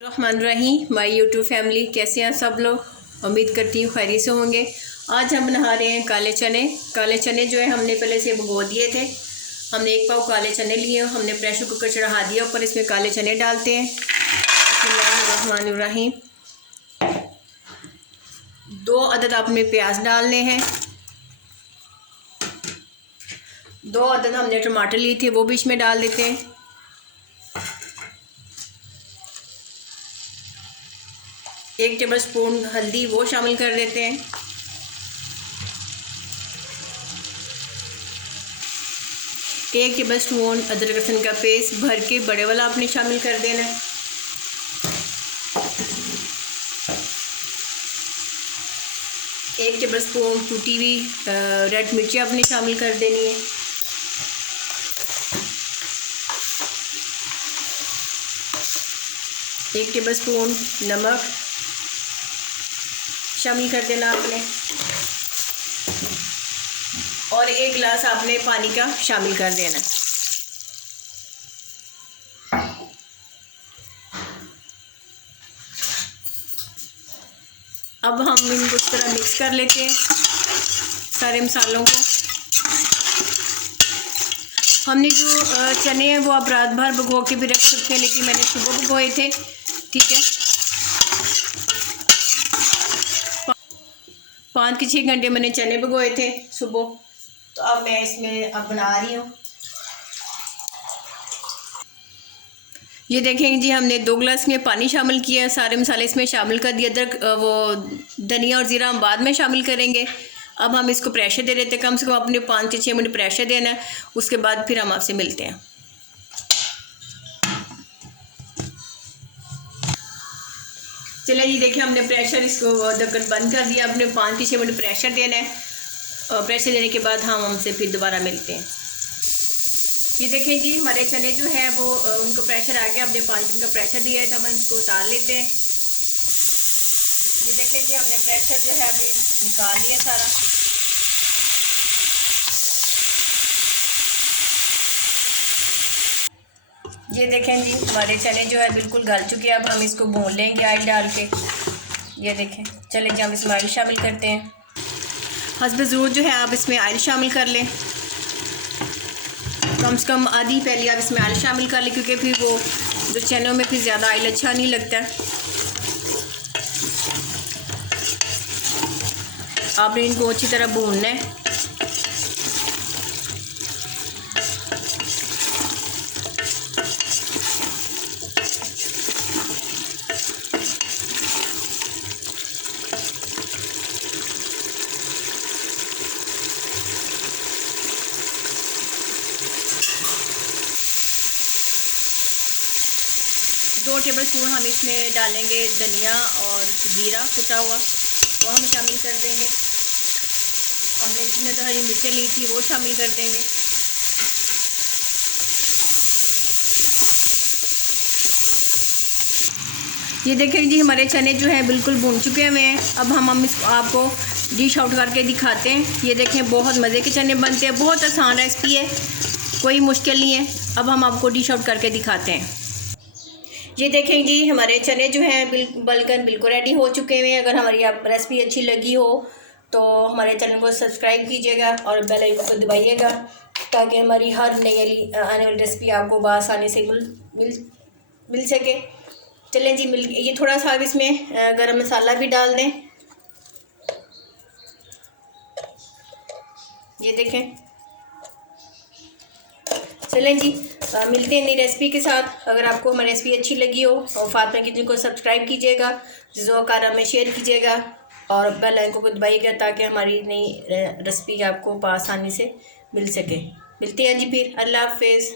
रहमानिर्रहीम। My YouTube family, कैसे हैं सब लोग? उम्मीद करती हूँ खैरियत से होंगे। आज हम बना रहे हैं काले चने। काले चने जो है हमने पहले से भिगो दिए थे। हमने 1 पाव काले चने लिए, हमने प्रेशर कुकर चढ़ा दिया ऊपर। इसमें काले चने डालते हैं। बिस्मिल्लाहिर्रहमानिर्रहीम। 2 अदद आपने प्याज डालने हैं। 2 अदद हमने टमाटर लिए थे, वो भी इसमें डाल देते हैं। 1 टेबल स्पून हल्दी, वो शामिल कर देते हैं। 1 टेबल स्पून अदरक लहसुन का पेस्ट भर के बड़े वाला आपने शामिल कर देना है। 1 टेबल स्पून टूटी हुई रेड मिर्ची आपने शामिल कर देनी है। 1 टेबल स्पून नमक शामिल कर देना आपने, और 1 गिलास आपने पानी का शामिल कर देना। अब हम इनको इस तरह मिक्स कर लेते हैं सारे मसालों को। हमने जो चने हैं वो आप रात भर भिगो के भी रख सकते हैं, लेकिन मैंने सुबह भिगोए थे। ठीक है, 5 से 6 घंटे मैंने चने भिगोए थे सुबह। तो अब मैं इसमें बना रही हूँ। ये देखेंगे जी, हमने 2 गिलास में पानी शामिल किया है। सारे मसाले इसमें शामिल कर दिए। अदरक वो धनिया और ज़ीरा हम बाद में शामिल करेंगे। अब हम इसको प्रेशर दे देते हैं। कम से कम अपने 5 से 6 मिनट प्रेशर देना है। उसके बाद फिर हम आपसे मिलते हैं। चलिए जी, देखिए हमने प्रेशर इसको ढक्कन बंद कर दिया। अपने 5 से 6 मिनट प्रेशर देना है, और प्रेशर देने के बाद हम हमसे फिर दोबारा मिलते हैं। ये देखें जी, हमारे चने जो है वो उनको प्रेशर आ गया। हमने 5 मिनट का प्रेशर दिया है, तो हम इसको उतार लेते हैं। ये देखें जी, हमने प्रेशर जो है अभी निकाल लिया सारा। ये देखें जी, हमारे चने जो है बिल्कुल गल चुके हैं। अब हम इसको भून लेंगे ऑयल डाल के। ये देखें, चलें जी हम इसमें ऑयल शामिल करते हैं। हस्ब ज़रूरत जो है आप इसमें ऑयल शामिल कर लें। कम से कम आधी पहले आप इसमें ऑयल शामिल कर लें, क्योंकि फिर वो जो चनों में फिर ज़्यादा ऑयल अच्छा नहीं लगता। आपने इनको अच्छी तरह भूनना है। दो टेबल स्पून हम इसमें डालेंगे धनिया और जीरा कुटा हुआ, वो हम शामिल कर देंगे। हमने इसमें तो हरी मिर्चें ली थी, वो शामिल कर देंगे। ये देखें जी, हमारे चने जो हैं बिल्कुल भून चुके हुए हैं। अब हम इसको आपको डिश आउट करके दिखाते हैं। ये देखें, बहुत मज़े के चने बनते हैं। बहुत आसान रेसिपी है, कोई मुश्किल नहीं है। अब हम आपको डिश आउट करके दिखाते हैं। ये देखें जी, हमारे चने जो हैं बलकन बिल्कुल रेडी हो चुके हैं। अगर हमारी आप रेसिपी अच्छी लगी हो तो हमारे चैनल को सब्सक्राइब कीजिएगा और बेल आइकन को दबाइएगा, ताकि हमारी हर नई आने वाली रेसिपी आपको आसानी से मिल सके। चलें जी, ये थोड़ा सा इसमें गरम मसाला भी डाल दें। ये देखें। चलें जी, मिलते हैं नई रेसिपी के साथ। अगर आपको हमारी रेसिपी अच्छी लगी हो तो फातिमा किचन को सब्सक्राइब कीजिएगा, ज़ोकारा में शेयर कीजिएगा और बेल आइकन को दबाइएगा, ताकि हमारी नई रेसिपी आपको आसानी से मिल सके। मिलते हैं जी फिर। अल्लाह हाफ़िज़।